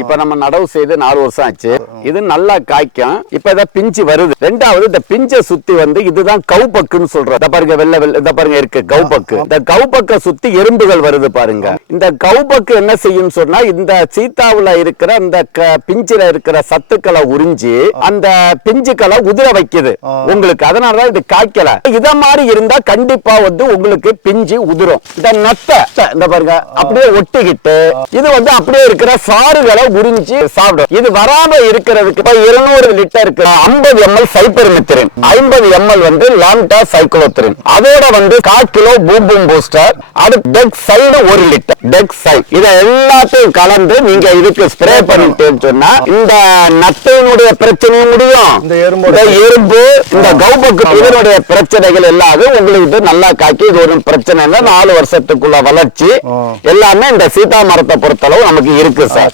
இப்ப நம்ம நடவு செய்து 4 வருஷம் ஆச்சு. இது நல்லா காய்க்கும். இப்ப இத பிஞ்சு வருது. ரெண்டாவது இந்த பிஞ்சை சுத்தி இதுதான் கவுபக்குன்னு சொல்றோம். இத பாருங்க, வெள்ளை வெள்ளை இத பாருங்க இருக்கு கவுபக்கு. இந்த கவுபக்க சுத்தி எறும்புகள் வருது பாருங்க. இந்த கவுபக்கு என்ன செய்யும் சொன்னா, இந்த சீத்தாவுல இருக்கிற இந்த பிஞ்சில இருக்கிற சத்துக்களை உறிஞ்சி அந்த பிஞ்சுக்களை உதிர வைக்குது உங்களுக்கு. அதனாலதான் இது காய்க்கல. இத மாதிரி இருந்தா கண்டிப்பா உங்களுக்கு பிஞ்சு உதிரும். இந்த நத்தை இந்த பாருங்க அப்படியே ஒட்டிக்கிட்டு இது அப்படியே இருக்கிற சாறுகள் உறிஞ்சி சாப்பிடும். இது வராம இருக்கிறதுக்கு 200 லிட்டருக்கு 50 ml சைப்பர்மெத்திரின், 50 ml லாம்டா சைக்ளோத்ரின், அதோட 1/4 கிலோ பூம் பூஸ்டர், அடுத்து டெக்சைடு 1 லிட்டர் டெக்சை. இத எல்லாத்தையும் கலந்து நீங்க இதுக்கு ஸ்ப்ரே பண்ணிட்டேன்னு சொன்னா இந்த நத்தையினுடைய பிரச்சனையும் முடியும், இந்த எறும்பு இந்த கவுபக்கு இதனுடைய பிரச்சனைகள் எல்லாமே உங்களுக்கு நல்லா காக்கி. இது ஒரு பிரச்சனை இல்லை. 4 வருஷத்துக்குள்ள வளர்ச்சி எல்லாமே இந்த சீதா மரத்தை பொறுத்தளவு நமக்கு இருக்கு சார்.